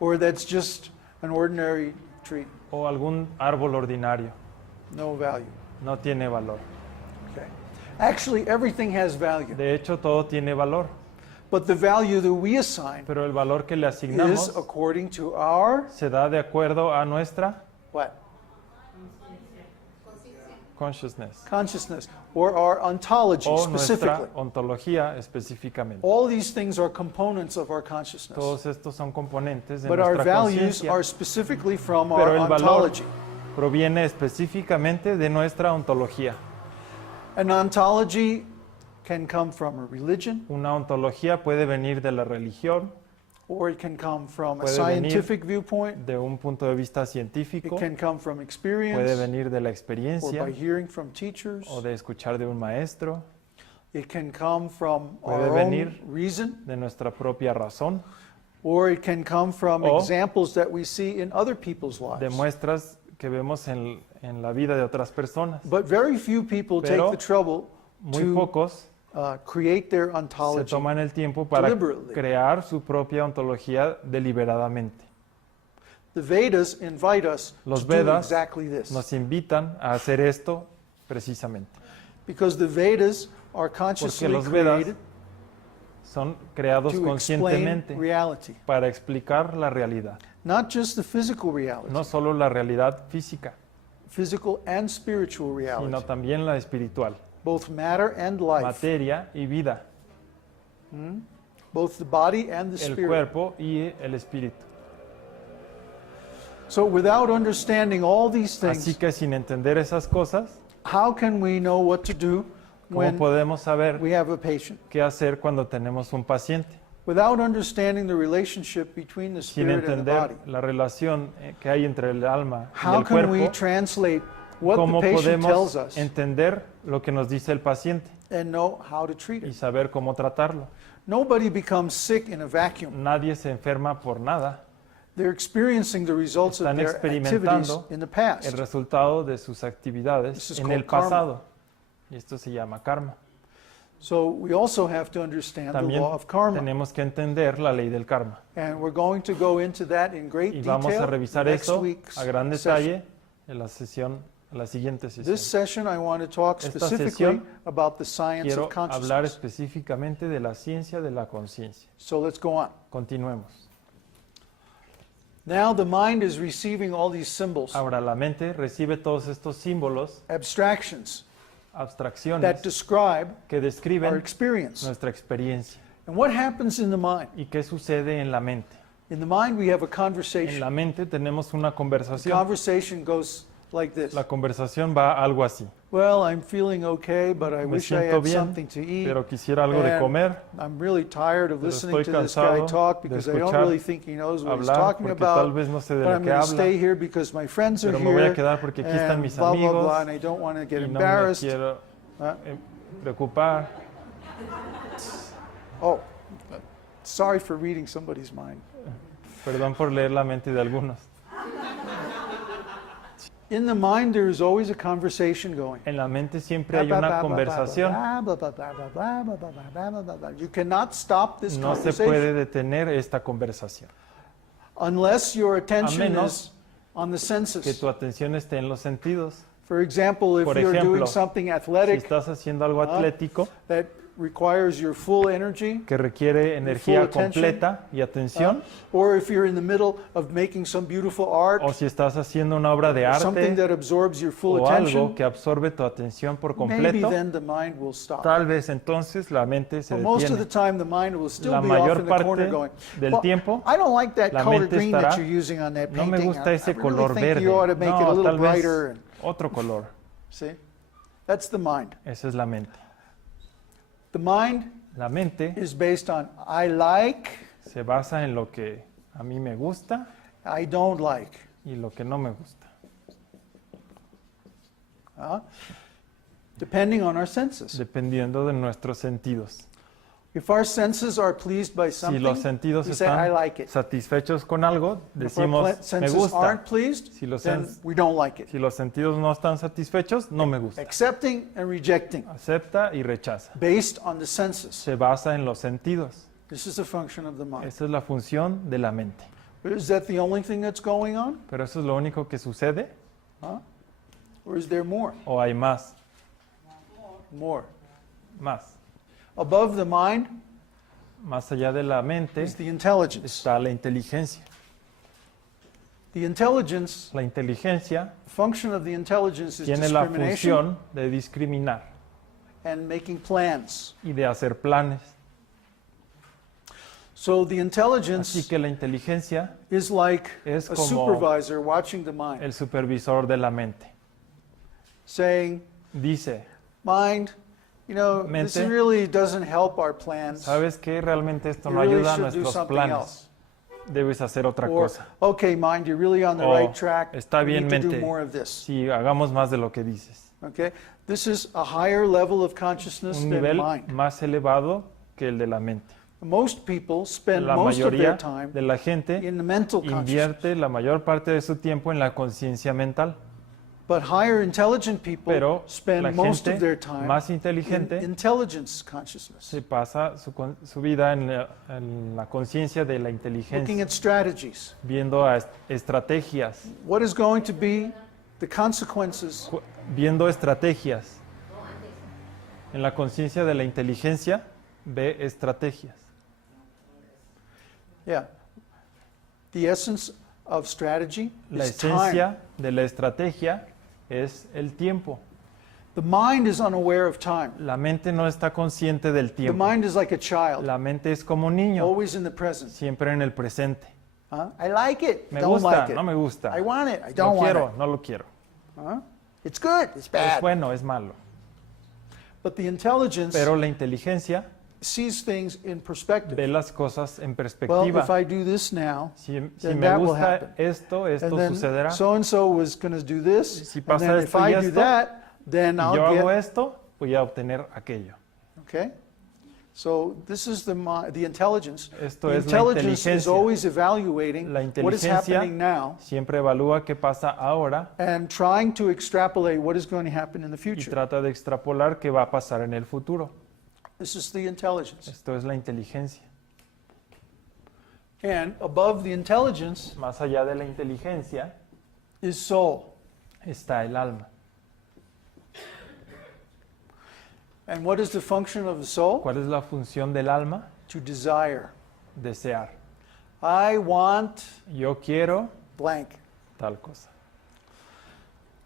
or that's just an ordinary tree. o algún árbol ordinario. No value. No tiene valor. Okay. Actually, everything has value. De hecho, todo tiene valor, But the value that we assign pero el valor que le is asignamos according to our se da de acuerdo a nuestra what? consciousness Consciousness, or our ontology o specifically. nuestra ontología específicamente. All these things are components of our consciousness. Todos estos son componentes de But our nuestra values conciencia, are specifically from pero our el valor ontology. proviene específicamente de nuestra ontología. An ontology can come from a religion, Una ontología puede venir de la religión, or it can come from a Puede venir scientific viewpoint. de un punto de vista It científico, can come from puede experience, venir de la or experiencia by hearing from teachers. o de escuchar de un maestro, It can come from Puede our venir own reason, de nuestra propia razón, or it can come from O examples that we see in other people's de lives. muestras que vemos en la vida de otras personas. But very few people take Pero the trouble Muy to pocos create their se ontology. toman el tiempo para deliberately. crear su propia ontología deliberadamente. The Vedas invite us Los to do Vedas exactly this. Nos invitan a hacer esto precisamente, Because the Vedas are porque consciously los Vedas created son creados to explain conscientemente reality. para explicar la realidad, Not just the physical reality, no solo la realidad física, physical and spiritual sino reality, también la espiritual, both matter and life, materia y vida, both the body and the el spirit. cuerpo y el espíritu. So without understanding all these Así things, que sin entender esas cosas, how can we know what to do ¿cómo when podemos saber we have a patient? qué hacer cuando tenemos un paciente? Without understanding the relationship between the Sin spirit and the entender body, la relación que hay entre el alma y how el can we cuerpo, translate what ¿cómo the patient tells podemos us entender lo que nos dice el paciente and know how to treat y it? saber cómo tratarlo? Nobody becomes sick in a vacuum. Nadie se enferma por nada. They're experiencing the results of Están their activities experimentando in the El past. resultado de sus actividades This is en el called karma. pasado. Y esto se llama karma. So we also have to understand the También law of karma. tenemos que entender la ley del karma. And we're going to go into that in great Y vamos a detail revisar next eso week's a gran session. detalle en la siguiente sesión. This session I want to talk Esta specifically sesión about the science Quiero of hablar consciousness. específicamente de la ciencia de la conciencia. So let's go on. Continuemos. Now the mind is receiving all these symbols, Ahora la mente recibe todos estos símbolos, abstractions that abstracciones describe que our describen experience. nuestra experiencia. And what happens in the mind? ¿Y qué sucede en la mente? In the mind we have a En conversation. la mente tenemos una The conversación. conversation goes like this. La conversación va algo así. Well, I'm feeling okay, but I Me wish I siento had bien, something to eat. pero quisiera algo de And comer. I'm really tired of Pero listening estoy to this guy cansado talk de because I don't escuchar really think he knows what he's Hablar talking porque tal about. vez no sé de But lo I'm que going to habla, stay here because my friends are pero me voy a here. quedar porque aquí están And mis blah, blah, amigos blah, and I don't want to get y no me embarrassed. quiero Huh? preocupar. Oh, sorry for reading somebody's mind. Perdón por leer la mente de algunos. In the mind, there is always a conversation going. En la mente siempre hay una conversación. You cannot stop this No se conversation puede detener esta conversación. unless your attention menos is on the Que senses. tu atención esté en los sentidos. For example, if Por you're ejemplo, doing something Si athletic estás haciendo algo atlético that requires your full energy, que requiere energía attention. completa y atención, or if you're in the middle of making some beautiful art, o si estás haciendo una obra de something arte that absorbs your full o attention, algo que absorbe tu atención por maybe completo, then the mind will stop. tal vez entonces la mente se But most of the detiene. time, the mind will still La be off mayor in the corner parte going, del "Well, tiempo, I don't like that la color mente green that estará, you're using on that no me painting. gusta ese I really color think verde, you ought to make it a no, little tal vez brighter." And, otro color. see, that's the mind. Esa es la mente. The mind La mente is based on I like, se basa en lo que a mí me gusta I don't like. y lo que no me gusta, Depending on our senses. dependiendo de nuestros sentidos. If our senses are pleased by Si something, los sentidos we say, I están like it. satisfechos con algo, If our decimos me senses gusta. aren't pleased, Si los then sens- we don't like it. Si los sentidos no están satisfechos, no me gusta. Accepting and rejecting, Acepta y rechaza. based on the senses. Se basa en los sentidos. This is a function of the mind. Esa es la función de la mente. Is that the only thing that's going on? Pero eso es lo único que sucede, Huh? Or is there more? o hay más, More. más. Above the mind Más allá de la mente is the intelligence. está la inteligencia. The intelligence, La inteligencia the function of the intelligence is tiene la discrimination función de discriminar and making plans. y de hacer planes. So the intelligence Así que la inteligencia is like es a como supervisor watching the mind, el supervisor de la mente. saying, Dice, mind, you know, this Mente. really doesn't help our plans. ¿sabes qué? Realmente esto You no really ayuda a should do nuestros something planes. else. Debes hacer otra Or, cosa. okay, mind, you're really on the O, right track. está We bien, need to do mente. more of this. Si hagamos más de lo que dices. Okay? This is a higher level of consciousness Un than nivel mind. más elevado que el de la mente. Most people spend La most of mayoría their time de la gente in the mental consciousness. invierte la mayor parte de su tiempo en la conciencia mental. But higher intelligent people Pero la spend most of gente their time más in inteligente intelligence consciousness, se pasa su vida en la conciencia de la looking inteligencia, at strategies. viendo a estrategias, What is going to be the consequences viendo estrategias. En la conciencia de la inteligencia ve estrategias. Yeah. The essence of strategy La is time. esencia de la estrategia es el tiempo. The mind is unaware of time. La mente no está consciente del The tiempo. mind is like a child, La mente es como un niño, always in the present. siempre en el presente. Huh? I like it. Me don't gusta, like it. no me gusta. I want it. I Lo don't want quiero, it. no lo quiero. Huh? It's good. It's Es bad. bueno, es malo. But the intelligence Pero la inteligencia sees things in perspective. ve las cosas en Well, perspectiva. if I do this now, Si then me that will gusta happen. esto and then sucederá. so and so was going to do this, Si and pasa then if esto y I do esto, that, then Y I'll yo hago get. esto, voy a obtener aquello. Okay. So this is the intelligence. Esto The es la intelligence is inteligencia. always evaluating La what is inteligencia happening now siempre evalúa qué pasa ahora and trying to extrapolate what is going to happen in the y future. trata de extrapolar qué va a pasar en el futuro. This is the intelligence. Esto es la inteligencia. And above the intelligence Más allá de la inteligencia is soul. está el alma. And what is the function of the soul? ¿Cuál es la función del alma? To desire. Desear. I want Yo quiero blank. tal cosa.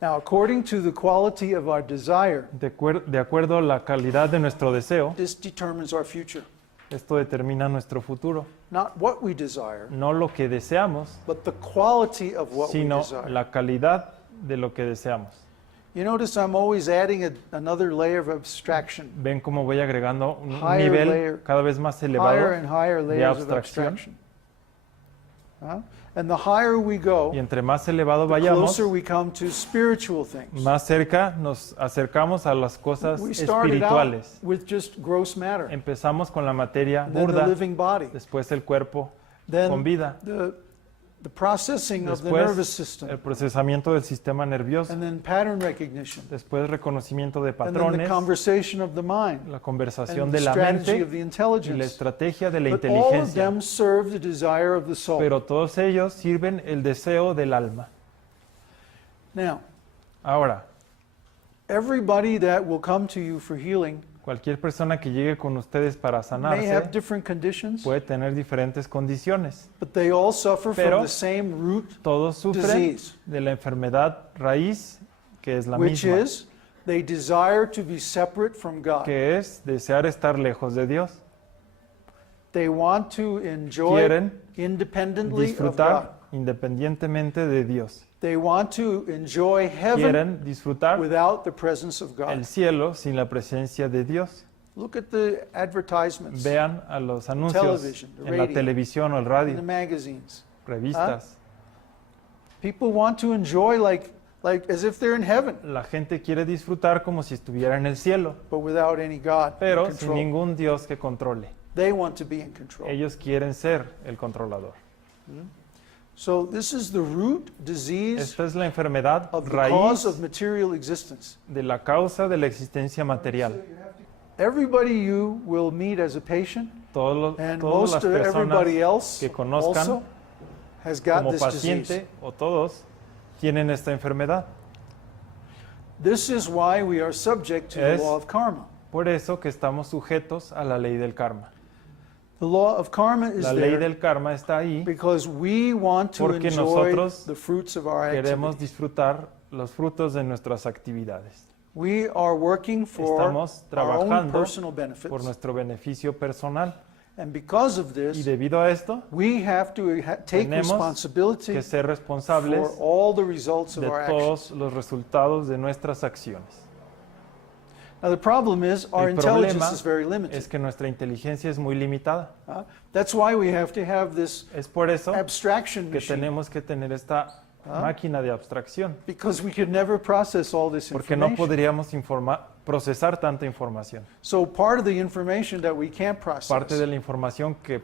Now, according to the quality of our desire, De acuerdo a la calidad de nuestro deseo, this determines our future. esto determina nuestro futuro. Not what we desire, No lo que deseamos, but the quality of what we sino desire. la calidad de lo que deseamos. You notice I'm always adding another layer of abstraction. Ven cómo voy agregando un Higher nivel layer. cada vez más Higher elevado and higher layers of abstracción. abstraction. And the higher we go, y entre más elevado the vayamos, closer we come to spiritual things. más cerca nos acercamos a las cosas We started out espirituales. with just gross matter, Empezamos con la materia and then the burda, living body, después el cuerpo con then vida, the processing of the después nervous system, el procesamiento del sistema nervioso, and then pattern recognition, después reconocimiento de and then the patrones, conversation of the mind, la conversación and de the la strategy mente of the y la intelligence. estrategia de la But all of inteligencia. them serve the desire of the soul. Pero todos ellos sirven el deseo del alma. Now, Ahora, everybody that will come to you for healing cualquier persona que llegue con ustedes para may have sanarse different conditions, puede tener diferentes condiciones. but they all suffer Pero from the same root, Todos sufren disease, de la enfermedad raíz, que es la which misma, is they desire to be separate from God. que es desear estar lejos de Dios. They want to enjoy Quieren independently of God. disfrutar independientemente de Dios. They want to enjoy heaven Quieren disfrutar without the presence of el God. cielo sin la presencia de Dios. Look at the advertisements Vean a los anuncios television, the en la radio, televisión o el in the radio, magazines. revistas. People want to enjoy like as if they're in heaven, La gente quiere disfrutar como si estuviera en el cielo, but without any God in pero sin control. ningún Dios que controle. They want to be in control. Ellos quieren ser el controlador. So this is the root disease Esta es la enfermedad of the cause raíz of material existence. de la causa de la existencia material. Everybody you will meet as a patient, Todas and las most of personas everybody else que conozcan also, has got como this paciente disease. o todos tienen esta enfermedad. This is why we are subject to the Es- law of karma. Por eso que estamos sujetos a la ley del karma. The law of karma is La ley there del karma está ahí. because we want to Porque enjoy nosotros the fruits of our Queremos activity. disfrutar los frutos de nuestras actividades We are working for Estamos our own trabajando personal por benefits. nuestro beneficio personal. And because of Y this, debido a esto, we have to take tenemos responsibility que ser responsables for all the results of de our actions. todos los resultados de nuestras acciones. Now the problem is our El problema intelligence is very limited. es que nuestra inteligencia es muy limitada. That's why we have to have this Es por eso abstraction que machine, tenemos que tener esta máquina de abstracción, because we could never process all this porque no information. podríamos procesar tanta información. So part of the information that we can't process Parte de la información que